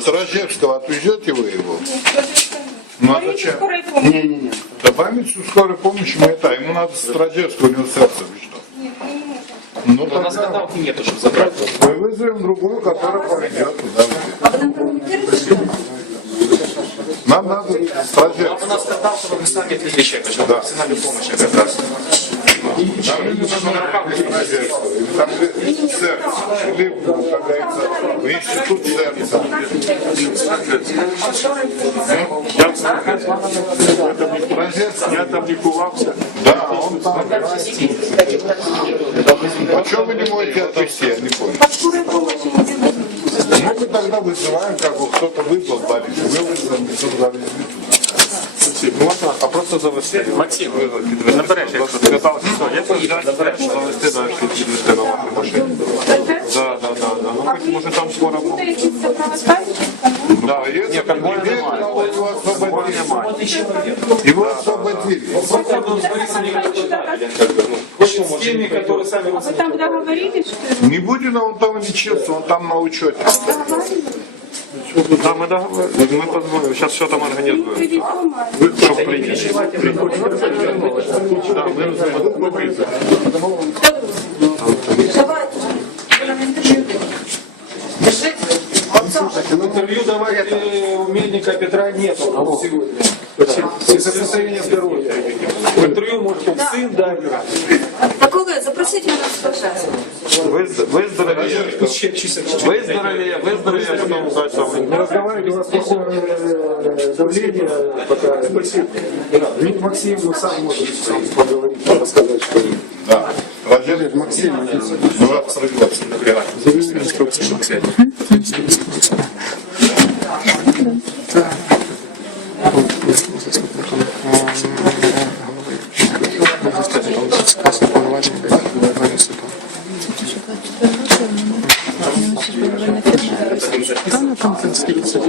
Сторожевского отвезете вы его? Ну а зачем? Не-не-не. Добавить скорой помощи мы это, ему надо Сторожевского, у него сердце что? Ну У нас каталки нету, чтобы забрать. мы вызовем другую, которая поведет туда. Нам надо У Сторожевского. нас каталка в сами отвезли человека, чтобы Да. профессиональную помощь как раз. Нам нужно на руках там сердце. Как говорится, в институт сердца. Сторожевский. Я там лікувався. Да, он там. А что вы не можете отвезти, я не понял. Ну, мы тогда вызываем, как бы кто-то вызвал парень, вы вызовем, кто завезли Можна, а просто завести. Максим, набереш, якщо ти катався, я поїду, набереш, завести далі, підвести на вашій машині. Да, да, да, да. Ну, хоч, може там скоро буде. Да, если Ні, конвоя теперь немає. его освободили. немає. Его освободили. С теми, которые сами Вы там договорились, что Не будет он там лечиться, он там на учете. Да, ми договорились, ми позвонили, зараз що там кредит бумаги? Щоб прийняти. Да, ми прийдемо. Интервью давать э, у Мельника Петра нет сегодня. Из-за состояния здоровья потом да. сын, да. Такого запросите меня спасать. Выздоровее. Выздоровее, выздоровее, потом удачи. Не разговаривайте, у вас плохое э, давление. Пока. Спасибо. Максим, вы ну, сам можете поговорить, ну, рассказать что-нибудь. Да. Владимир Максим, ну, рад 24 року мене фірма. Там на там конструкція.